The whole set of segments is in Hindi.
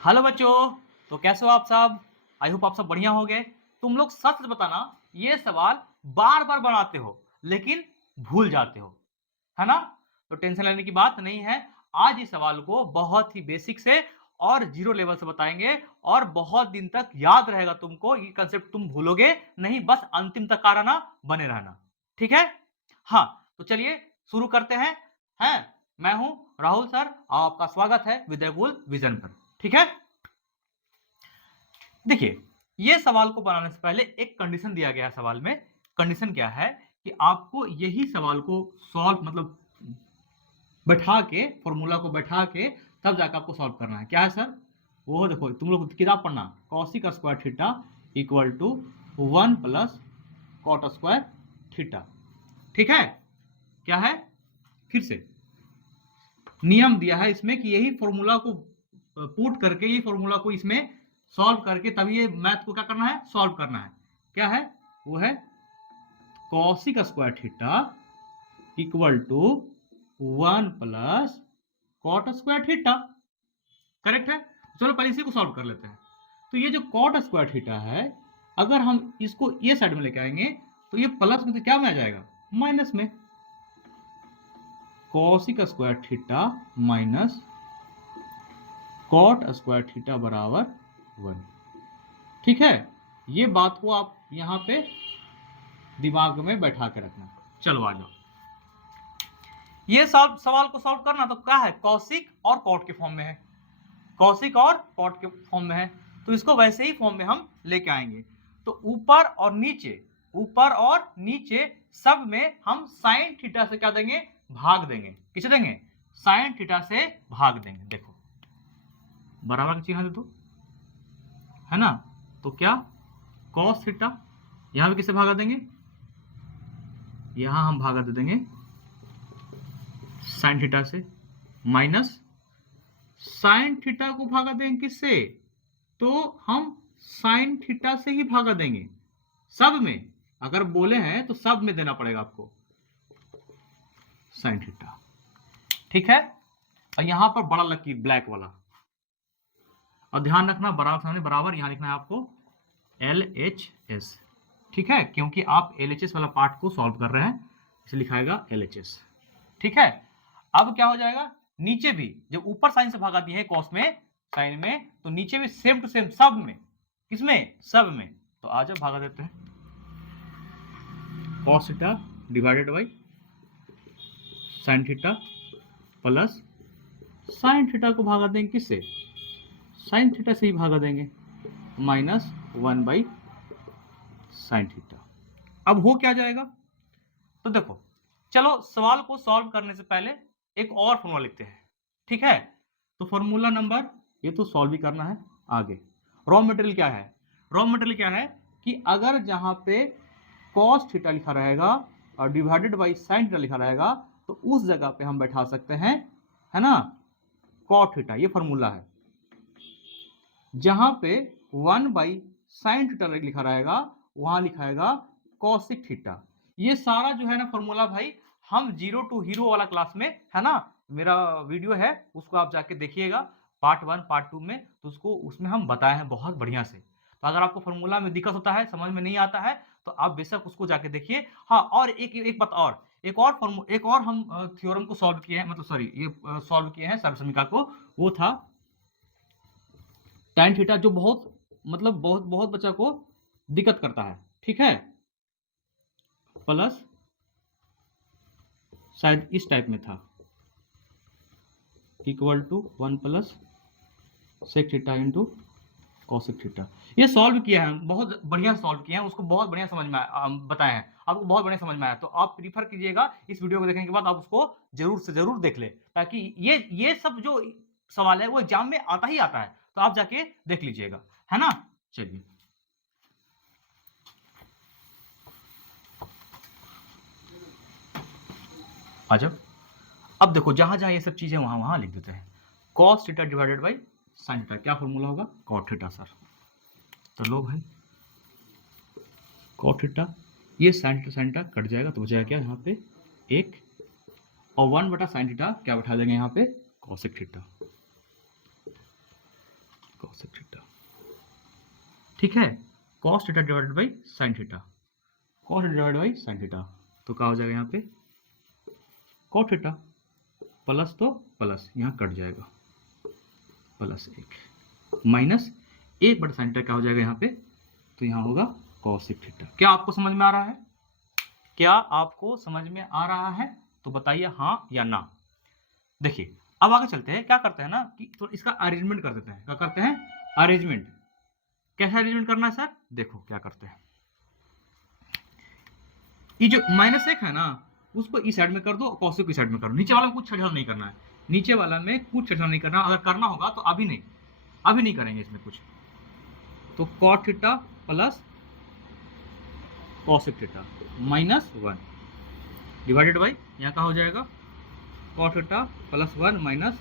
हेलो बच्चों। तो कैसे हो आप सब? आई होप आप सब बढ़िया होंगे। तुम लोग सच सच बताना, ये सवाल बार बार बनाते हो लेकिन भूल जाते हो, है ना? तो टेंशन लेने की बात नहीं है। आज इस सवाल को बहुत ही बेसिक से और जीरो लेवल से बताएंगे और बहुत दिन तक याद रहेगा तुमको। ये कंसेप्ट तुम भूलोगे नहीं, बस अंतिम तक का रहना, बने रहना। ठीक है? हाँ, तो चलिए शुरू करते हैं। मैं हूं राहुल सर और आपका स्वागत है विद्याकुल विजन पर। ठीक है, देखिए, ये सवाल को बनाने से पहले एक कंडीशन दिया गया है सवाल में। कंडीशन क्या है कि आपको यही सवाल को सॉल्व मतलब बैठा के, फॉर्मूला को बैठा के तब जाकर आपको सॉल्व करना है। क्या है सर? वो देखो, तुम लोग किताब पढ़ना, cosec square theta equal to 1 plus cot square theta. ठीक है? क्या है? फिर से नियम दिया है इसमें कि यही फॉर्मूला को पुट करके, यही फॉर्मूला को इसमें सॉल्व करके तभी ये मैथ को क्या करना है, सॉल्व करना है। क्या है? वो है cosec square theta equal to 1 plus cot square theta. Correct है? चलो पहले इसी को सॉल्व कर लेते हैं। तो ये जो कॉट स्क्वायर थीटा है, अगर हम इसको ये साइड में लेके आएंगे तो ये प्लस में तो क्या में आ जाएगा, माइनस में। Cosec square theta minus cot square theta बराबर 1। ठीक है? ये बात को आप यहां पे दिमाग में बैठा के रखना। चलो आ जाओ, ये सवाल को सॉल्व करना तो क्या है, कॉसिक और कॉट के फॉर्म में है। कॉसिक और कॉट के फॉर्म में है, तो इसको वैसे ही फॉर्म में हम लेके आएंगे। तो ऊपर और नीचे, ऊपर और नीचे सब में हम साइन थीटा से क्या देंगे, भाग देंगे। किसे देंगे? साइन थीटा से भाग देंगे। देखो बराबर का चिन्ह दे दो, है ना? तो क्या, कॉस थीटा, यहां भी किसे भागा देंगे, यहां हम भागा दे देंगे साइन थीटा से, माइनस साइन थीटा को भागा देंगे किससे, तो हम साइन थीटा से ही भागा देंगे। सब में अगर बोले हैं तो सब में देना पड़ेगा आपको साइन थीटा। ठीक है? और यहां पर बड़ा लकीर ब्लैक वाला, और ध्यान रखना बराबर सामने बराबर यहां लिखना है आपको LHS। ठीक है? क्योंकि आप LHS वाला पार्ट को सॉल्व कर रहे हैं, इसे लिखाएगा LHS। ठीक है? अब क्या हो जाएगा, नीचे भी जब ऊपर साइन से भागा दिए है कॉस में, साइन में, तो नीचे भी सेम टू सेम सब में। किसमें? सब में। तो आज भागा देते हैं, cos theta divided by sine theta plus sine theta को भागा देंगे किससे, साइन थीटा से ही भागा देंगे, माइनस 1 बाई साइन थीटा। अब हो क्या जाएगा, तो देखो, चलो सवाल को सॉल्व करने से पहले एक और फॉर्मूला लिखते हैं। ठीक है? तो फॉर्मूला नंबर, ये तो सॉल्व ही करना है आगे। रॉ मटेरियल क्या है? रॉ मटेरियल क्या है कि अगर जहां पे कॉस थीटा लिखा रहेगा और डिवाइडेड बाई साइन थीटा लिखा रहेगा, तो उस जगह पे हम बैठा सकते हैं, है ना, कॉट थीटा। ये फॉर्मूला है। जहां पे 1 बाई साइन थीटा लिखा रहेगा, वहां लिखाएगा कॉसिक थीटा। ये सारा जो है ना फॉर्मूला भाई, हम जीरो टू हीरो वाला क्लास में, है ना, मेरा वीडियो है, उसको आप जाके देखिएगा, पार्ट 1 पार्ट 2 में, तो उसको उसमें हम बताए हैं बहुत बढ़िया से। तो अगर आपको फॉर्मूला में दिक्कत होता है, समझ में नहीं आता है, तो आप बेशक उसको जाके देखिए। हाँ, और एक बात और, एक और हम थ्योरम को सॉल्व किए हैं, मतलब सॉरी, ये सॉल्व किए हैं सर्वसमीका को। वो था टैन थीटा, जो बहुत मतलब बहुत बहुत बच्चा को दिक्कत करता है। ठीक है? प्लस शायद इस टाइप में था, equal to 1 plus sec theta into cosec theta. ये सॉल्व किया है, बहुत बढ़िया सॉल्व किया है, उसको बहुत बढ़िया समझ में बताए हैं आपको, बहुत बढ़िया समझ में आया। तो आप प्रीफर कीजिएगा इस वीडियो को देखने के बाद आप उसको जरूर से जरूर देख ले, ताकि ये सब जो सवाल है वो एग्जाम में आता ही आता है, तो आप जाके देख लीजिएगा, है ना? चलिए आ जाओ। अब देखो, जहां जहां ये सब चीजें वहां वहां लिख देते हैं। Cos theta divided by sine theta, क्या फॉर्मूला होगा, कॉट थीटा सर। तो लो भाई, कॉट थीटा, ये साइन थीटा कट जाएगा, तो बचेगा क्या यहाँ पे, एक, और 1 बटा साइन थीटा क्या बैठा देंगे यहाँ पे, कॉसेक थीटा। cosec थीटा, ठीक है। cos theta divided by sin theta, cos divided by sin theta, तो क्या हो जाएगा यहाँ पे cot थीटा, प्लस तो प्लस यहाँ कट जाएगा, प्लस 1 माइनस 1/sin क्या हो जाएगा यहाँ पे, तो यहाँ होगा cosec थीटा। क्या आपको समझ में आ रहा है? क्या आपको समझ में आ रहा है? तो बताइए हाँ या ना। देखिए अब आगे चलते हैं, क्या करते हैं ना कि तो इसका अरेंजमेंट कर देते हैं। क्या करते हैं? अरेंजमेंट। कैसे अरेंजमेंट करना है सर? देखो क्या करते हैं, ये जो -1 है ना उसको इस साइड में कर दो, cosec की साइड में करो। नीचे वाला में कुछ छेड़छाड़ नहीं करना है, नीचे वाला में कुछ छेड़छाड़ नहीं करना। अगर करना होगा तो अभी नहीं करेंगे इसमें कुछ। तो cot theta plus cosec theta -1 divided by यहाँ का हो जाएगा cot theta plus 1 minus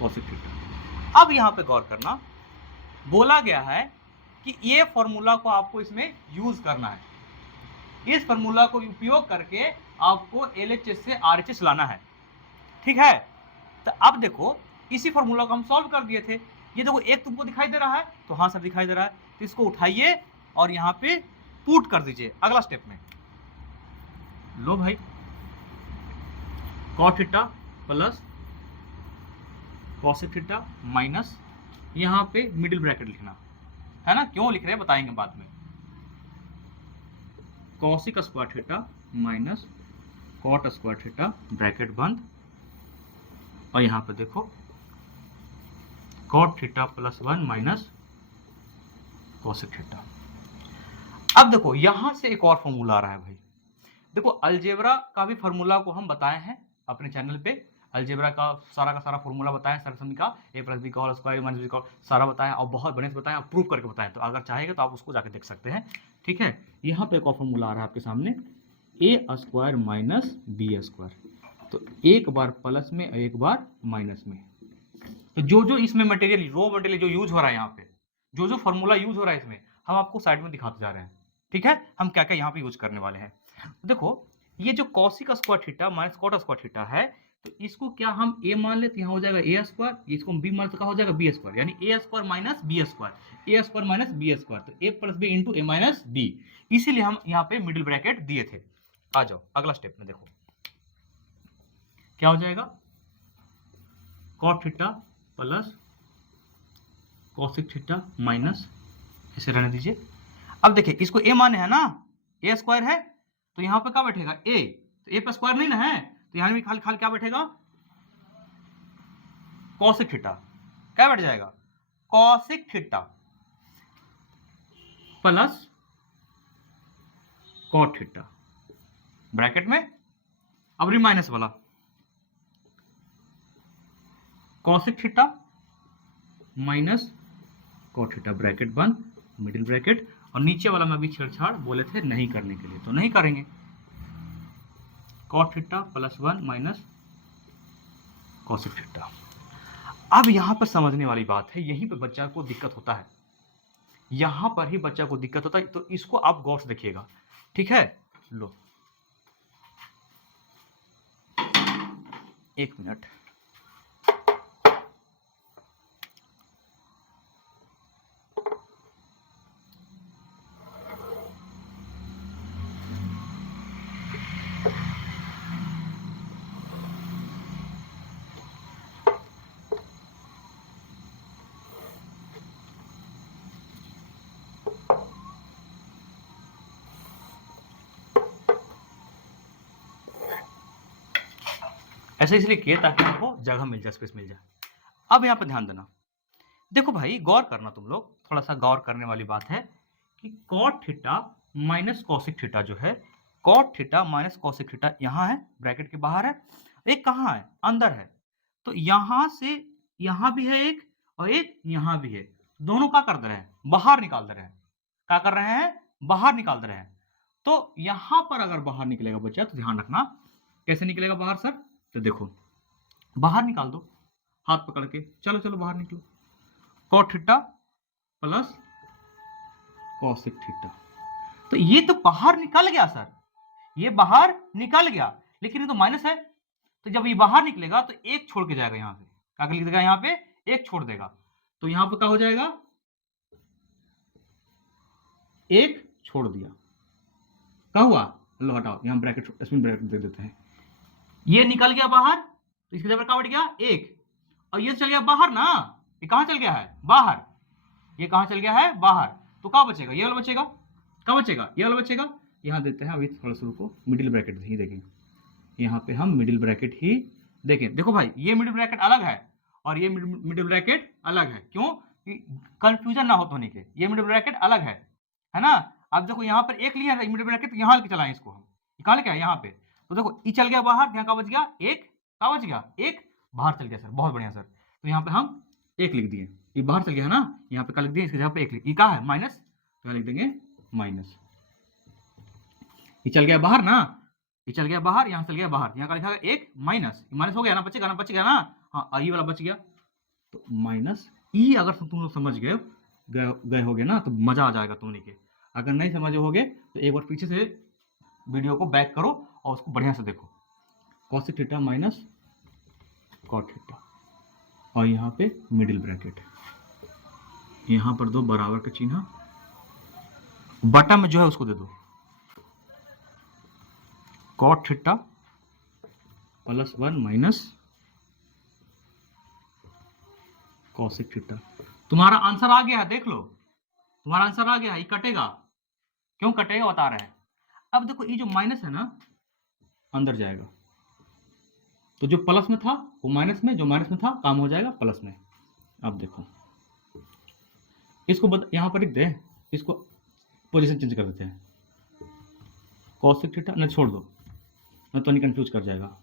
cosec theta. अब यहाँ पे गौर करना, बोला गया है कि ये फॉर्मूला को आपको इसमें यूज करना है, इस फॉर्मूला को उपयोग करके आपको LHS से RHS लाना है, ठीक है। तो अब देखो इसी फॉर्मूला को हम सॉल्व कर दिए थे। ये देखो एक तुमको दिखाई दे रहा है, तो हाँ सर दिखाई दे रहा है, तो इसको उठाइए और यहाँ पे पुट कर दीजिए अगला स्टेप में। लो भाई cot theta plus cosec theta minus यहाँ पे मिडिल ब्रैकेट लिखना है ना, क्यों लिख रहे हैं बताएंगे बाद में। cosec square theta minus cot square theta bracket बंद, और यहाँ पे देखो cot theta plus 1 minus cosec theta. अब देखो यहां से एक और फॉर्मूला आ रहा है भाई। देखो अलजेब्रा का भी फॉर्मूला को हम बताए हैं अपने चैनल पे, अलजेब्रा का सारा फॉर्मूला बताया, सरसमी का a प्लस बी का होल स्क्वायर माइनस बी का सारा बताया, और बहुत बढ़िया से बताया, प्रूव करके बताया। तो अगर चाहेगा तो आप उसको जाके देख सकते हैं, ठीक है। यहाँ पे एक और फॉर्मूला आ रहा है आपके सामने, a square minus B square, तो एक बार प्लस में एक बार माइनस में। तो जो इसमें मटेरियल रॉ मटेरियल जो यूज हो रहा है यहाँ पे, जो फॉर्मूला यूज हो रहा है इसमें, हम आपको साइड में दिखाते जा रहे हैं, ठीक है। हम क्या क्या यहाँ पे यूज करने वाले हैं। तो देखो ये जो cosec square theta minus cot square theta है, तो इसको क्या हम a मान लेते हैं, यहाँ हो जाएगा a स्क्वायर, इसको हम b मान लेते क्या हो जाएगा b स्क्वायर, यानी a square minus b square, a square minus b square, तो a plus b into a minus b। इसीलिए हम यहाँ पे मिडिल ब्रैकेट दिए थे। आ जाओ अगला स्टेप में, देखो क्या हो जाएगा, cot theta plus cosec theta minus, इसे रहने दीजिए। अब देखिए इसको a माने है ना, a स्क्वायर है, तो यहाँ पे क्या बैठेगा a, तो a पर स्क्वायर नहीं ना है, तो यहाँ भी खाली खाली क्या बैठेगा cosec थीटा, क्या बैठ जाएगा cosec theta plus cot theta bracket में, अब माइनस वाला cosec theta minus cot theta bracket बंद, मिडिल ब्रैकेट, और नीचे वाला में अभी छेड़छाड़ बोले थे नहीं करने के लिए, तो नहीं करेंगे। cot theta plus 1 minus cosec theta. अब यहां पर समझने वाली बात है, यहीं पे बच्चा को दिक्कत होता है, यहां पर ही बच्चा को दिक्कत होता है, तो इसको आप गौर से देखिएगा, ठीक है। लो 1 मिनट, ऐसे इसलिए किए ताकि आपको जगह मिल जाए, स्पेस मिल जाए। अब यहाँ पे ध्यान देना, देखो भाई गौर करना, तुम लोग थोड़ा सा गौर करने वाली बात है कि cot theta minus cosec theta जो है, cot theta minus cosec theta यहाँ है, ब्रैकेट के बाहर है, एक कहाँ है अंदर है, तो यहाँ से यहाँ भी है एक, और एक यहाँ भी है, दोनों क्या कर दे रहे हैं बाहर निकाल दे रहे हैं, क्या कर रहे हैं बाहर निकाल दे रहे हैं। तो यहाँ पर अगर बाहर निकलेगा बच्चा तो ध्यान रखना कैसे निकलेगा बाहर सर, तो देखो बाहर निकाल दो हाथ पकड़ के, चलो चलो बाहर निकलो, cot theta plus cosec theta, तो ये तो बाहर निकल गया सर, ये बाहर निकल गया, लेकिन ये तो माइनस है, तो जब ये बाहर निकलेगा तो एक छोड़ के जाएगा यहाँ पे, क्या लिख देगा यहाँ पे एक छोड़ देगा, तो यहां पर क्या हो जाएगा, एक छोड़ दिया, क्या हुआ, लो हटाओ, यहां ब्रैकेट, इसमें ब्रैकेट दे देते हैं, ये निकल गया बाहर, तो इसके जगह क्या बच गया, एक, और ये चल गया बाहर ना, ये कहां चल गया है, बाहर, ये कहां चल गया है, बाहर, तो क्या बचेगा, ये वाला बचेगा, क्या बचेगा, ये वाला बचेगा। यहां देते हैं अभी थोड़ा सा रुको, मिडिल ब्रैकेट ही देखेंगे, यहाँ पे हम मिडिल ब्रैकेट ही देखें। देखो भाई, ये मिडिल ब्रैकेट अलग है और ये मिडिल ब्रैकेट अलग है, क्यों, कंफ्यूजन ना हो होने के, ये मिडिल ब्रैकेट अलग है ना। अब देखो यहाँ पर एक लिया है मिडिल ब्रैकेट, यहाँ लेके चलाएं इसको हम, कहाँ लेके आए, यहाँ पे, तो देखो ई चल गया बाहर, यहाँ का बच गया एक, क्या बच गया, एक बाहर चल गया सर, बहुत बढ़िया सर। तो यहाँ पे हम एक लिख दिए, ये बाहर चल गया है ना, यहाँ पे क्या लिख दिए, इसके जगह पे एक लिख, ये क्या है, माइनस, तो लिख देंगे माइनस, ये चल गया बाहर ना, ये चल गया बाहर, यहाँ चल गया बाहर, यहाँ का लिखा गया एक माइनस, माइनस हो गया ना, बचेगा ना, बचेगा ना, हाँ ई वाला बच गया, तो माइनस ई, अगर तुम लोग समझ गए होगे ना तो मजा आ जाएगा तुमने के, अगर नहीं समझे होगे तो एक बार पीछे से वीडियो को बैक करो और उसको बढ़िया से देखो, cosec theta minus cot theta, और यहाँ पे मिडिल ब्रैकेट, यहाँ पर दो बराबर का चिन्ह, बटन में जो है उसको दे दो, cot theta plus 1 minus cosec theta. तुम्हारा आंसर आ गया है, देख लो, तुम्हारा आंसर आ गया है, ये कटेगा, क्यों कटेगा बता रहे हैं। अब देखो ये जो माइनस है ना अंदर जाएगा, तो जो प्लस में था वो माइनस में, जो माइनस में था काम हो जाएगा प्लस में। अब देखो इसको यहां पर लिख दे, इसको पोजीशन चेंज कर देते हैं, कॉसेक थीटा, नहीं छोड़ दो, मैं तो नहीं कंफ्यूज कर जाएगा,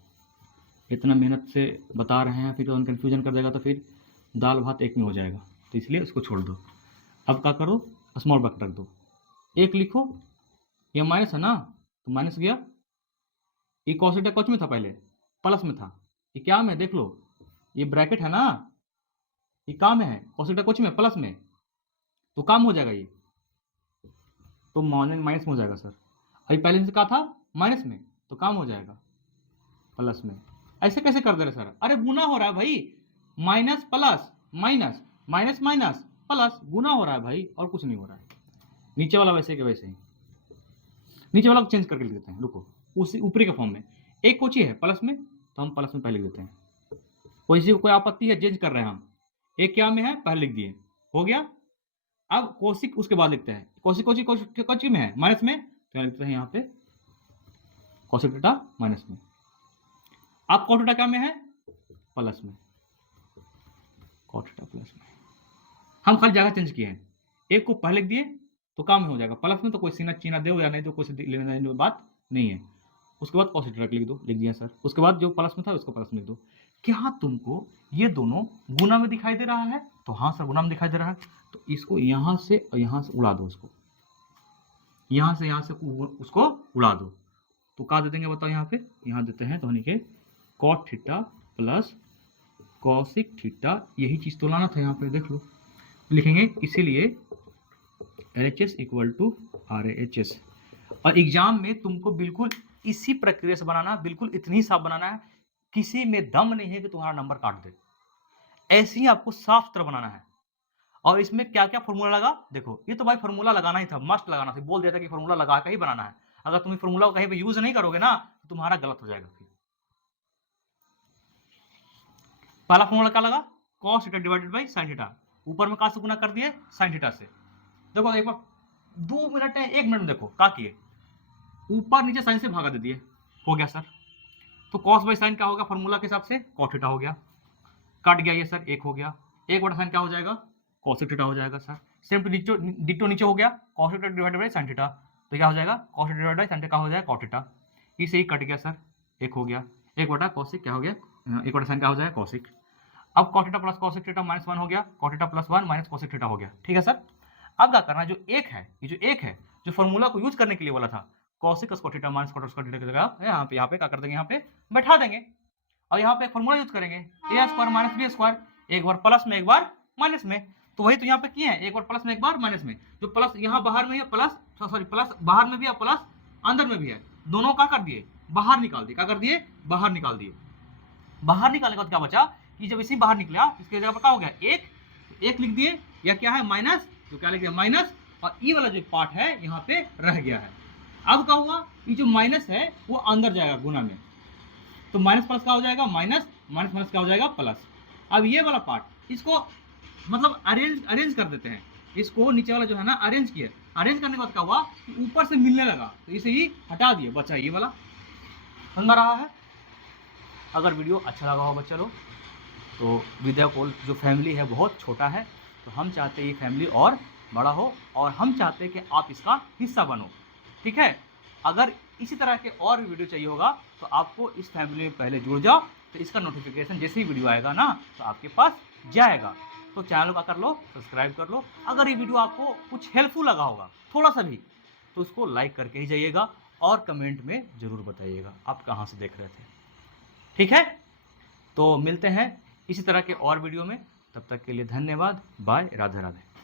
इतना मेहनत से बता रहे हैं फिर तो कन्फ्यूजन कर देगा, तो फिर दाल भात एक में हो जाएगा, तो इसलिए उसको छोड़ दो। अब क्या करो, स्मॉल ब्रैकेट रख दो, एक लिखो, ये माइनस है ना तो माइनस गया, ये कॉस थीटा कुछ में था पहले, प्लस में था, ये क्या में देख लो, ये ब्रैकेट है ना, ये काम है, कॉस थीटा कुछ में प्लस में, तो काम हो जाएगा, ये तो माइनस में हो जाएगा सर, अभी पहले से कहा था माइनस में, तो काम हो जाएगा प्लस में। ऐसे कैसे कर दे रहे सर, अरे गुना हो रहा है भाई, minus plus minus, minus minus plus, गुना हो रहा है भाई, और कुछ नहीं हो रहा है। नीचे वाला वैसे के वैसे ही, नीचे वाला चेंज करके लिख देते हैं, रुको, उसी ऊपरी के फॉर्म में, एक कोची है प्लस में तो हम प्लस में पहले लिख देते हैं, कोई कोई आपत्ति है, चेंज कर रहे हैं हम, एक क्या में है पहले लिख दिए, हो गया। अब कोशिक उसके बाद लिखते हैं, कोशिक कोची में है माइनस में, तो लिखते हैं यहाँ पे कोशिक थीटा माइनस में, अब कॉट थीटा क्या में है, प्लस में, कॉट थीटा प्लस में, हम खाली जगह चेंज किए हैं, एक को पहले लिख दिए तो काम हो जाएगा, प्लस में तो कोई सीना चीना दे या नहीं तो कोई लेने देने की बात नहीं है। उसके बाद कॉस थीटा लिख दो, लिख दिया सर, उसके बाद जो प्लस में था उसको प्लस में लिख दो। क्या तुमको ये दोनों गुना में दिखाई दे रहा है, तो हाँ सर गुना में दिखाई दे रहा है, तो इसको यहाँ से उड़ा दो, उसको यहाँ से उसको उड़ा दो, तो क्या दे देंगे बताओ, यहाँ पे यहाँ देते हैं तो के cot theta plus cosec theta, यही चीज तो लाना था यहाँ पे, देख लो लिखेंगे, इसीलिए LHS इक्वल टू RHS। और एग्जाम में तुमको बिल्कुल इसी प्रक्रिया से बनाना, बिल्कुल इतनी साफ बनाना है, किसी में दम नहीं है कि तुम्हारा नंबर काट दे, ऐसे ही आपको साफ सुथरा बनाना है। और इसमें क्या क्या फॉर्मूला लगा, देखो ये तो भाई फॉर्मूला लगाना ही था, मस्ट लगाना था, बोल दिया था कि फॉर्मूला लगा के ही बनाना है, अगर तुम फॉर्मूला को कहीं पे यूज नहीं करोगे ना तो तुम्हारा गलत हो जाएगा। फिर पहला फॉर्मूला क्या लगा, cos theta divided by sin theta, ऊपर में कहां से गुना कर दिए, sin थीटा से। देखो एक बार 2 मिनट है, 1 मिनट में देखो क्या किए, ऊपर नीचे sin से भागा दे दिए, हो गया सर। तो cos बाय sin क्या होगा फॉर्मूला के हिसाब से, cos थीटा हो गया, कट गया ये सर, 1 हो गया, 1 बटा sin क्या हो जाएगा, cos थीटा हो जाएगा सर। सेम टू डिटो नीचे हो गया, cos theta divided by sin theta, तो क्या हो जाएगा, cos theta divided by sin theta हो जाएगा cos थीटा, इसे ही कट गया सर, 1 हो गया, 1 बटा cos क्या हो गया, 1 बटा sin क्या हो जाएगा cos। अब cos theta plus cos theta minus 1 हो गया, cos theta plus 1 minus cos theta हो गया, ठीक है सर। अब क्या करना है, जो एक है, ये जो एक है जो फॉर्मूला को यूज करने के लिए बोला था, cos cos theta minus cos theta की जगह यहाँ पे क्या कर देंगे, यहाँ पे बैठा देंगे, और यहाँ पे एक फॉर्मूला यूज करेंगे, a square minus b square, एक बार प्लस में एक बार माइनस में, तो वही तो यहाँ पे किए हैं, एक बार प्लस में एक बार माइनस में, जो प्लस यहाँ बाहर में है प्लस, सॉरी प्लस बाहर में भी है प्लस अंदर में भी है, दोनों क्या कर दिए, बाहर निकाल दिए, क्या कर दिए, बाहर निकाल दिए। बाहर निकालने के बाद क्या बचा कि जब इसी बाहर निकला इसके जगह पर क्या हो गया, एक लिख दिए, या क्या है माइनस, तो क्या लिख दिया माइनस, और ई वाला जो पार्ट है यहाँ पे रह गया है। अब क्या हुआ, ये जो माइनस है वो अंदर जाएगा गुना में, तो माइनस प्लस क्या हो जाएगा माइनस, माइनस माइनस क्या हो जाएगा प्लस। अब ये वाला पार्ट इसको मतलब अरेंज कर देते हैं, इसको नीचे वाला जो है ना अरेंज किया, अरेंज करने के बाद क्या हुआ कि ऊपर से मिलने लगा, तो इसे ही हटा दिए, बचा ये वाला। समझ में रहा है? अगर वीडियो अच्छा लगा हो बच्चा लोग, तो विद्या कोल जो फैमिली है बहुत छोटा है, तो हम चाहते हैं ये फैमिली और बड़ा हो, और हम चाहते हैं कि आप इसका हिस्सा बनो। ठीक है, अगर इसी तरह के और भी वीडियो चाहिए होगा तो आपको इस फैमिली में पहले जुड़ जाओ, तो इसका नोटिफिकेशन जैसे ही वीडियो आएगा ना तो आपके पास जाएगा। तो चैनल को कर लो, सब्सक्राइब कर लो। अगर ये वीडियो आपको कुछ हेल्पफुल लगा होगा थोड़ा सा भी, तो उसको लाइक करके ही जाइएगा, और कमेंट में ज़रूर बताइएगा आप कहाँ से देख रहे थे। ठीक है, तो मिलते हैं इसी तरह के और वीडियो में, तब तक के लिए धन्यवाद, बाय, राधे राधे।